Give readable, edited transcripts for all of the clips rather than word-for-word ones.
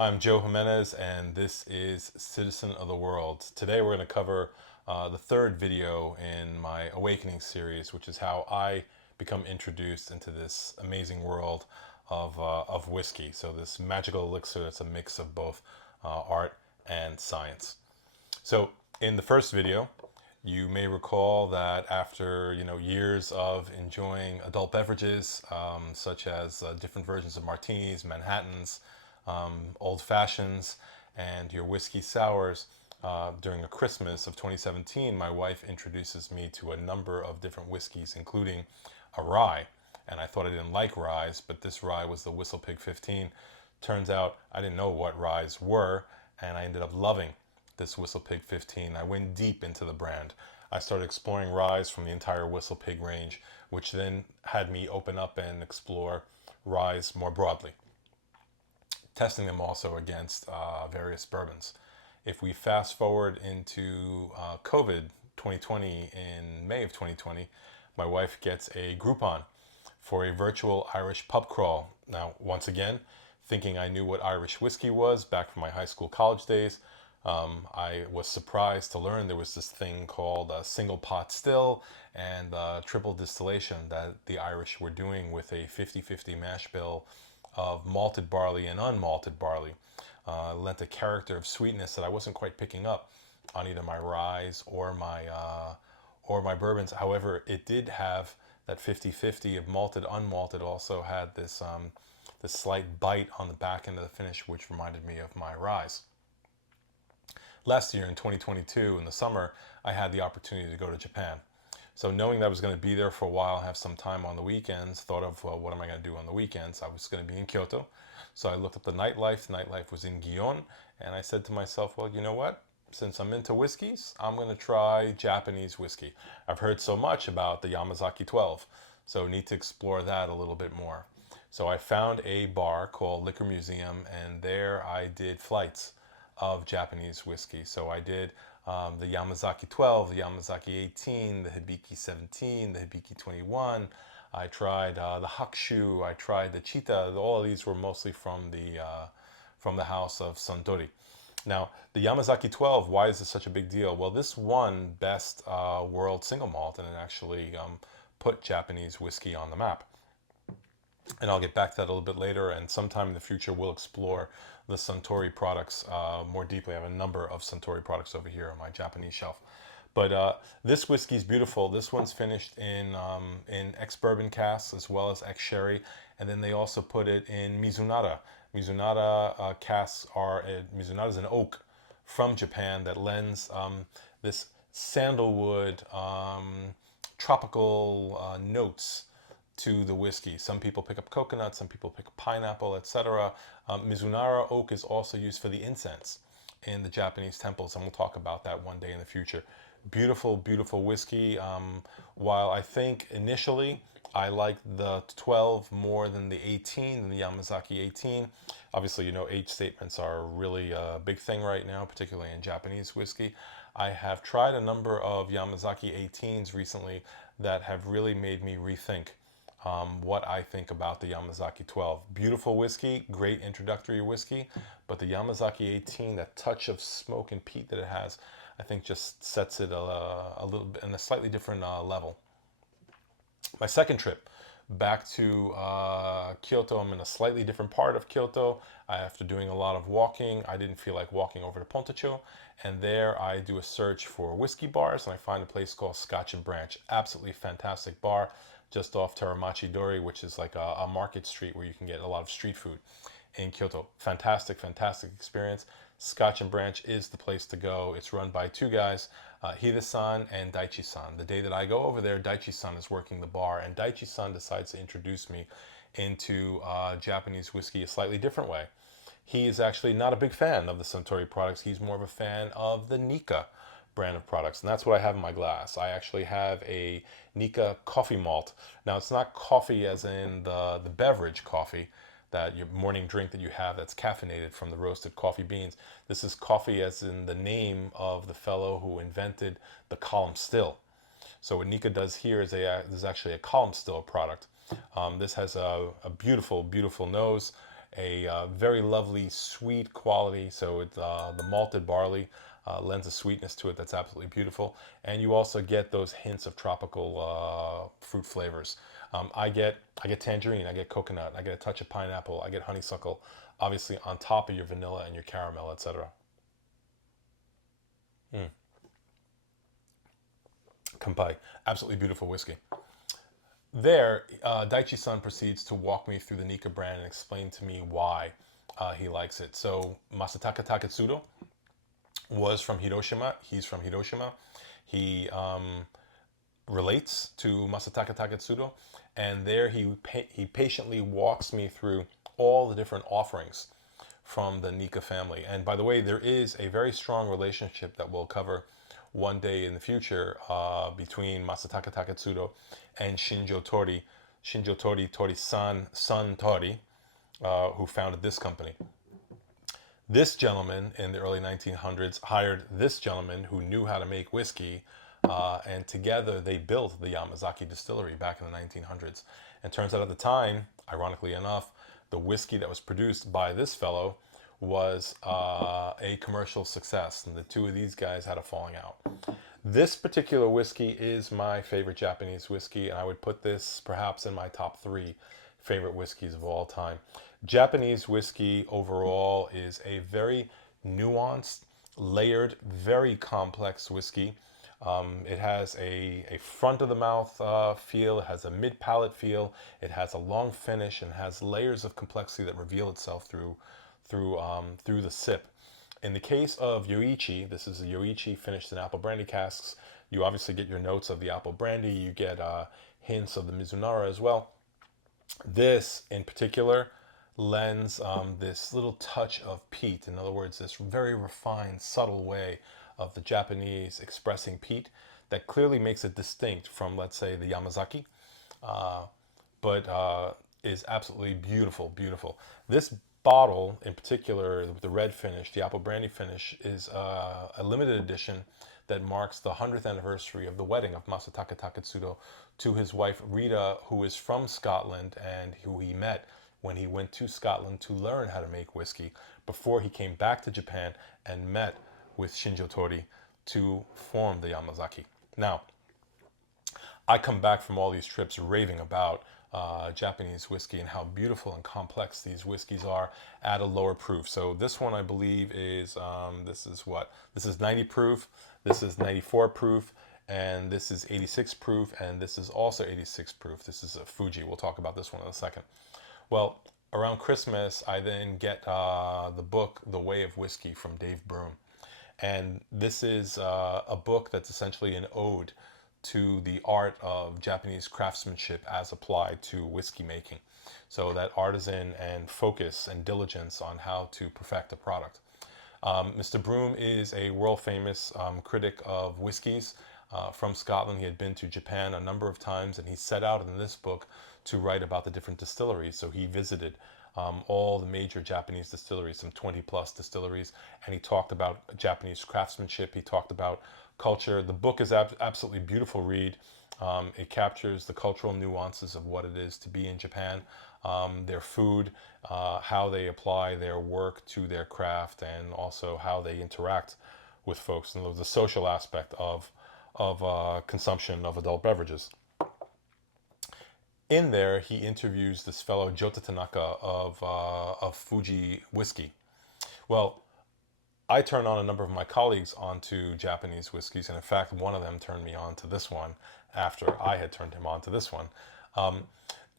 I'm Joe Jimenez, and this is Citizen of the World. Today we're going to cover the third video in my Awakening series, which is how I become introduced into this amazing world of whiskey. So this magical elixir that's a mix of both art and science. So in the first video, you may recall that after years of enjoying adult beverages, such as different versions of martinis, Manhattans, old fashions, and your whiskey sours, during a Christmas of 2017, my wife introduces me to a number of different whiskeys, including a rye. And I thought I didn't like ryes, but this rye was the Whistlepig 15. Turns out I didn't know what ryes were, and I ended up loving this Whistlepig 15. I went deep into the brand. I started exploring ryes from the entire Whistlepig range, which then had me open up and explore ryes more broadly, testing them also against various bourbons. If we fast forward into COVID 2020, in May of 2020, my wife gets a Groupon for a virtual Irish pub crawl. Now, once again, thinking I knew what Irish whiskey was back from my high school college days, I was surprised to learn there was this thing called a single pot still and triple distillation that the Irish were doing with a 50-50 mash bill of malted barley and unmalted barley. Lent a character of sweetness that I wasn't quite picking up on either my ryes or my bourbons. However, it did have that 50-50 of malted, unmalted. Also had this slight bite on the back end of the finish, which reminded me of my ryes. Last year in 2022, in the summer, I had the opportunity to go to Japan. So knowing that I was going to be there for a while, have some time on the weekends, thought of, well, what am I going to do on the weekends? I was going to be in Kyoto. So I looked up the nightlife. The nightlife was in Gion. And I said to myself, well, you know what? Since I'm into whiskeys, I'm going to try Japanese whiskey. I've heard so much about the Yamazaki 12, so need to explore that a little bit more. So I found a bar called Liquor Museum, and there I did flights of Japanese whiskey. So I did the Yamazaki 12, the Yamazaki 18, the Hibiki 17, the Hibiki 21. I tried the Hakushu. I tried the Chita. All of these were mostly from the house of Suntory. Now, the Yamazaki 12, why is this such a big deal? Well, this won Best World Single Malt, and it actually put Japanese whiskey on the map. And I'll get back to that a little bit later, and sometime in the future we'll explore the Suntory products more deeply. I have a number of Suntory products over here on my Japanese shelf. But this whiskey is beautiful. This one's finished in ex-bourbon casks as well as ex-sherry, and then they also put it in Mizunara. Mizunara casks are, Mizunara is an oak from Japan that lends this sandalwood, tropical notes to the whiskey. Some people pick up coconut, some people pick up pineapple, etc. Mizunara oak is also used for the incense in the Japanese temples, and we'll talk about that one day in the future. Beautiful, beautiful whiskey. While I think initially I liked the 12 more than the 18, than the Yamazaki 18. Obviously, age statements are really a big thing right now, particularly in Japanese whiskey. I have tried a number of Yamazaki 18s recently that have really made me rethink what I think about the Yamazaki 12. Beautiful whiskey, great introductory whiskey, but the Yamazaki 18, that touch of smoke and peat that it has, I think just sets it a little bit in a slightly different level. My second trip back to Kyoto, I'm in a slightly different part of Kyoto. After doing a lot of walking, I didn't feel like walking over to Pontacho, and there I do a search for whiskey bars, and I find a place called Scotch and Branch. Absolutely fantastic bar just off Teramachi Dori, which is like a market street where you can get a lot of street food in Kyoto. Fantastic, fantastic experience. Scotch and Branch is the place to go. It's run by two guys, Hida-san and Daichi-san. The day that I go over there, Daichi-san is working the bar, and Daichi-san decides to introduce me into Japanese whiskey a slightly different way. He is actually not a big fan of the Suntory products. He's more of a fan of the Nikka brand of products, and that's what I have in my glass. I actually have a Nikka coffee malt. Now, it's not coffee as in the beverage coffee, that your morning drink that you have that's caffeinated from the roasted coffee beans. This is coffee as in the name of the fellow who invented the column still. So what Nikka does here is this is actually a column still product. This has a beautiful, beautiful nose. a very lovely sweet quality. So the malted barley lends a sweetness to it that's absolutely beautiful. And you also get those hints of tropical fruit flavors. I get tangerine, I get coconut, I get a touch of pineapple, I get honeysuckle, obviously on top of your vanilla and your caramel, etc. Mm. Kampai, absolutely beautiful whiskey. There, Daichi-san proceeds to walk me through the Nika brand and explain to me why he likes it. So Masataka Taketsudo was from Hiroshima. He's from Hiroshima. He relates to Masataka Taketsudo, and there he patiently walks me through all the different offerings from the Nika family. And by the way, there is a very strong relationship that we'll cover one day in the future between Masataka Taketsudo and Shinjo Tori, Tori-san, son Tori, who founded this company. This gentleman in the early 1900s hired this gentleman who knew how to make whiskey, and together they built the Yamazaki distillery back in the 1900s. And turns out at the time, ironically enough, the whiskey that was produced by this fellow was a commercial success, and the two of these guys had a falling out. This particular whiskey is my favorite Japanese whiskey, and I would put this perhaps in my top three favorite whiskeys of all time. Japanese whiskey overall is a very nuanced, layered, very complex whiskey. It has a front of the mouth feel, it has a mid palate feel, it has a long finish, and has layers of complexity that reveal itself through the sip. In the case of Yoichi, this is a Yoichi finished in apple brandy casks. You obviously get your notes of the apple brandy. You get hints of the Mizunara as well. This, in particular, lends this little touch of peat. In other words, this very refined, subtle way of the Japanese expressing peat that clearly makes it distinct from, let's say, the Yamazaki, but is absolutely beautiful, beautiful. This bottle, in particular, the red finish, the apple brandy finish, is a limited edition that marks the 100th anniversary of the wedding of Masataka Taketsudo to his wife Rita, who is from Scotland and who he met when he went to Scotland to learn how to make whiskey before he came back to Japan and met with Shinjo Tori to form the Yamazaki. Now, I come back from all these trips raving about Japanese whiskey and how beautiful and complex these whiskeys are at a lower proof. So this one I believe is, this is what? This is 90 proof, this is 94 proof, and this is 86 proof, and this is also 86 proof. This is a Fuji. We'll talk about this one in a second. Well, around Christmas, I then get the book, The Way of Whiskey from Dave Broom. And this is a book that's essentially an ode to the art of Japanese craftsmanship as applied to whiskey making. So that artisan and focus and diligence on how to perfect a product. Mr. Broom is a world famous critic of whiskeys from Scotland. He had been to Japan a number of times, and he set out in this book to write about the different distilleries. So he visited all the major Japanese distilleries, some 20 plus distilleries, and he talked about Japanese craftsmanship. He talked about culture. The book is absolutely beautiful read. It captures the cultural nuances of what it is to be in Japan, their food, how they apply their work to their craft, and also how they interact with folks, and the social aspect of consumption of adult beverages. In there, he interviews this fellow Jota Tanaka of Fuji Whiskey. Well, I turned on a number of my colleagues onto Japanese whiskeys, and in fact, one of them turned me on to this one after I had turned him on to this one.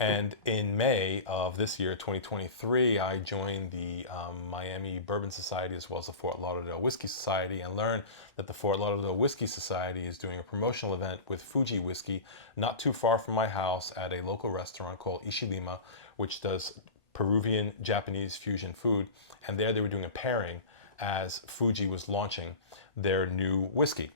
And in May of this year, 2023, I joined the Miami Bourbon Society as well as the Fort Lauderdale Whiskey Society, and learned that the Fort Lauderdale Whiskey Society is doing a promotional event with Fuji whiskey not too far from my house at a local restaurant called Ishilima, which does Peruvian Japanese fusion food. And there they were doing a pairing as Fuji was launching their new whiskey.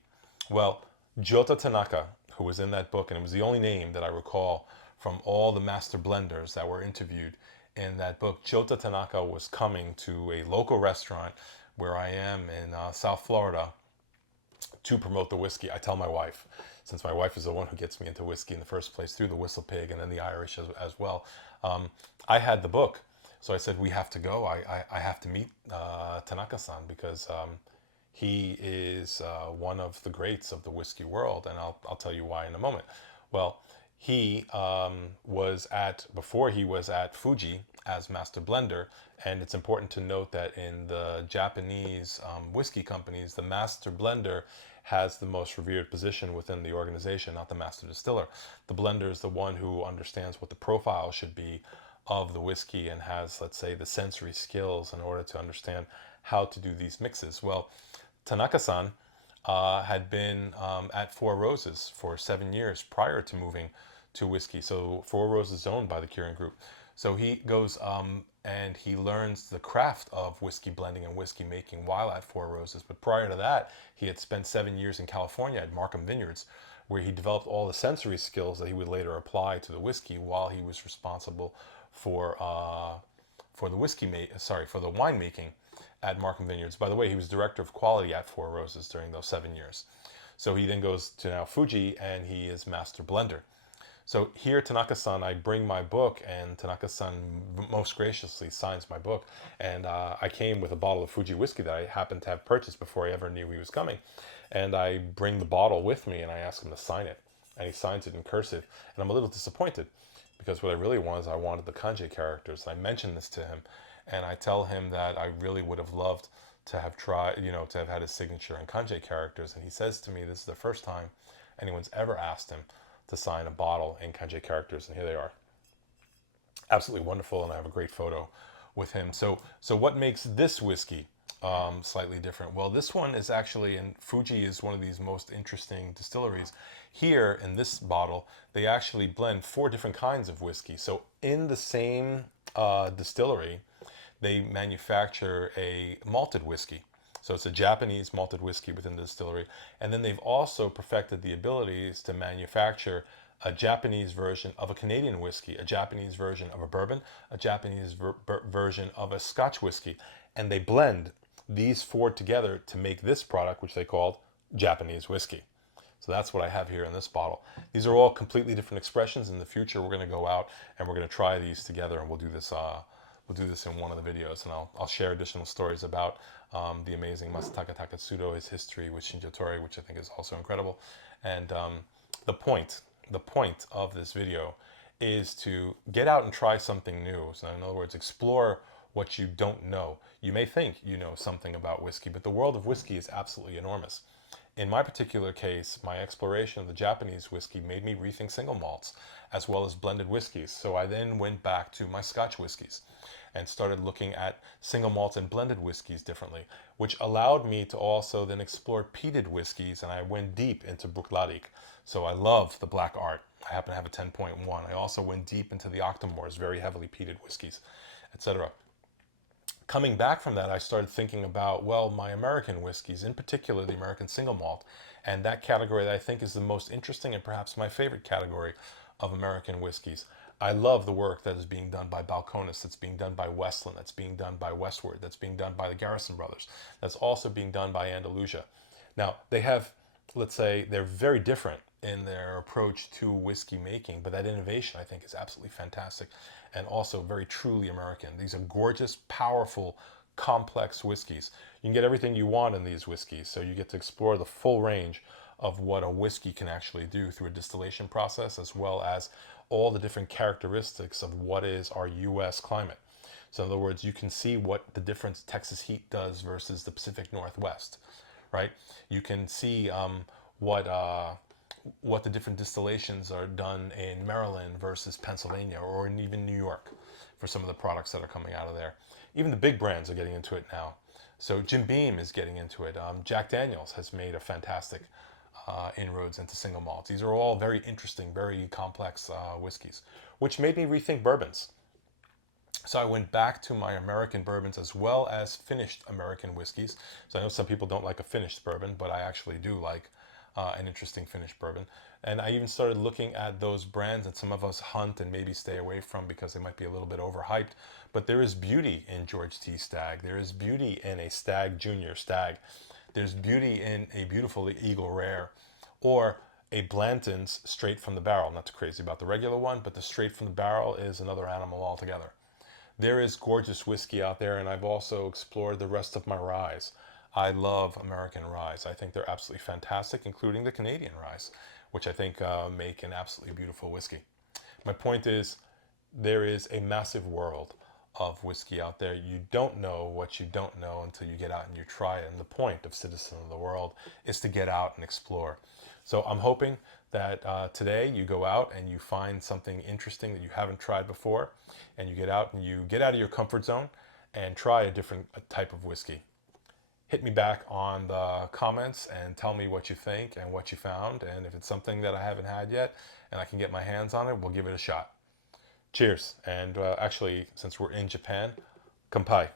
Well, Jota Tanaka, who was in that book, and it was the only name that I recall from all the master blenders that were interviewed in that book, Jota Tanaka was coming to a local restaurant where I am in South Florida to promote the whiskey. I tell my wife, since my wife is the one who gets me into whiskey in the first place through the Whistlepig and then the Irish as well. I had the book. So I said, we have to go. I have to meet Tanaka-san because he is one of the greats of the whiskey world, and I'll tell you why in a moment. Well, he before he was at Fuji as master blender, and it's important to note that in the Japanese whiskey companies, the master blender has the most revered position within the organization, not the master distiller. The blender is the one who understands what the profile should be of the whiskey and has, let's say, the sensory skills in order to understand how to do these mixes. Well, Tanaka-san had been at Four Roses for 7 years prior to moving to whiskey. So Four Roses is owned by the Kirin Group. So he goes and he learns the craft of whiskey blending and whiskey making while at Four Roses. But prior to that, he had spent 7 years in California at Markham Vineyards, where he developed all the sensory skills that he would later apply to the whiskey while he was responsible for the for the winemaking at Markham Vineyards. By the way, he was director of quality at Four Roses during those 7 years. So he then goes to now Fuji, and he is master blender. So here, Tanaka-san, I bring my book, and Tanaka-san most graciously signs my book. And I came with a bottle of Fuji whiskey that I happened to have purchased before I ever knew he was coming. And I bring the bottle with me, and I ask him to sign it. And he signs it in cursive. And I'm a little disappointed, because what I really wanted is I wanted the kanji characters. I mentioned this to him, and I tell him that I really would have loved to have tried, to have had his signature in kanji characters. And he says to me, this is the first time anyone's ever asked him to sign a bottle in kanji characters, and here they are. Absolutely wonderful, and I have a great photo with him. So what makes this whiskey slightly different? Well, this one is actually, and Fuji is one of these most interesting distilleries. Here in this bottle, they actually blend 4 different kinds of whiskey. So in the same distillery, they manufacture a malted whiskey. So it's a Japanese malted whiskey within the distillery. And then they've also perfected the abilities to manufacture a Japanese version of a Canadian whiskey, a Japanese version of a bourbon, a Japanese version of a Scotch whiskey. And they blend these 4 together to make this product, which they called Japanese whiskey. So that's what I have here in this bottle. These are all completely different expressions. In the future, we're going to go out and we're going to try these together, and we'll do this in one of the videos, and I'll share additional stories about the amazing Masataka Takatsudo, his history with Shinjotori, which I think is also incredible. And the point of this video is to get out and try something new. So in other words, explore what you don't know. You may think you know something about whiskey, but the world of whiskey is absolutely enormous. In my particular case, my exploration of the Japanese whiskey made me rethink single malts as well as blended whiskeys. So I then went back to my Scotch whiskeys and started looking at single malts and blended whiskeys differently, which allowed me to also then explore peated whiskeys, and I went deep into Bruichladdich. So I love the Black Art. I happen to have a 10.1. I also went deep into the Octomores, very heavily peated whiskeys, etc. Coming back from that, I started thinking about, well, my American whiskeys, in particular the American single malt, and that category that I think is the most interesting and perhaps my favorite category of American whiskeys. I love the work that is being done by Balcones, that's being done by Westland, that's being done by Westward, that's being done by the Garrison brothers, that's also being done by Andalusia. Now, they have, let's say, they're very different in their approach to whiskey making, but that innovation I think is absolutely fantastic and also very truly American. These are gorgeous, powerful, complex whiskeys. You can get everything you want in these whiskeys, so you get to explore the full range of what a whiskey can actually do through a distillation process, as well as all the different characteristics of what is our U.S. climate. So in other words, you can see what the difference Texas heat does versus the Pacific Northwest, right? You can see what the different distillations are done in Maryland versus Pennsylvania, or in even New York for some of the products that are coming out of there. Even the big brands are getting into it now. So Jim Beam is getting into it. Jack Daniels has made a fantastic inroads into single malts. These are all very interesting, very complex whiskeys, which made me rethink bourbons. So I went back to my American bourbons as well as finished American whiskeys. So I know some people don't like a finished bourbon, but I actually do like an interesting finished bourbon. And I even started looking at those brands that some of us hunt and maybe stay away from because they might be a little bit overhyped. But there is beauty in George T. Stagg. There is beauty in a Stagg Junior Stagg. There's beauty in a beautiful Eagle Rare, or a Blanton's straight from the barrel. Not too crazy about the regular one, but the straight from the barrel is another animal altogether. There is gorgeous whiskey out there, and I've also explored the rest of my ryes. I love American ryes. I think they're absolutely fantastic, including the Canadian ryes, which I think make an absolutely beautiful whiskey. My point is, there is a massive world of whiskey out there. You don't know what you don't know until you get out and you try it. And the point of Citizen of the World is to get out and explore. So I'm hoping that today you go out and you find something interesting that you haven't tried before, and you get out and you get out of your comfort zone and try a different type of whiskey. Hit me back on the comments and tell me what you think and what you found. And if it's something that I haven't had yet and I can get my hands on it, we'll give it a shot. Cheers. And actually, since we're in Japan, kanpai.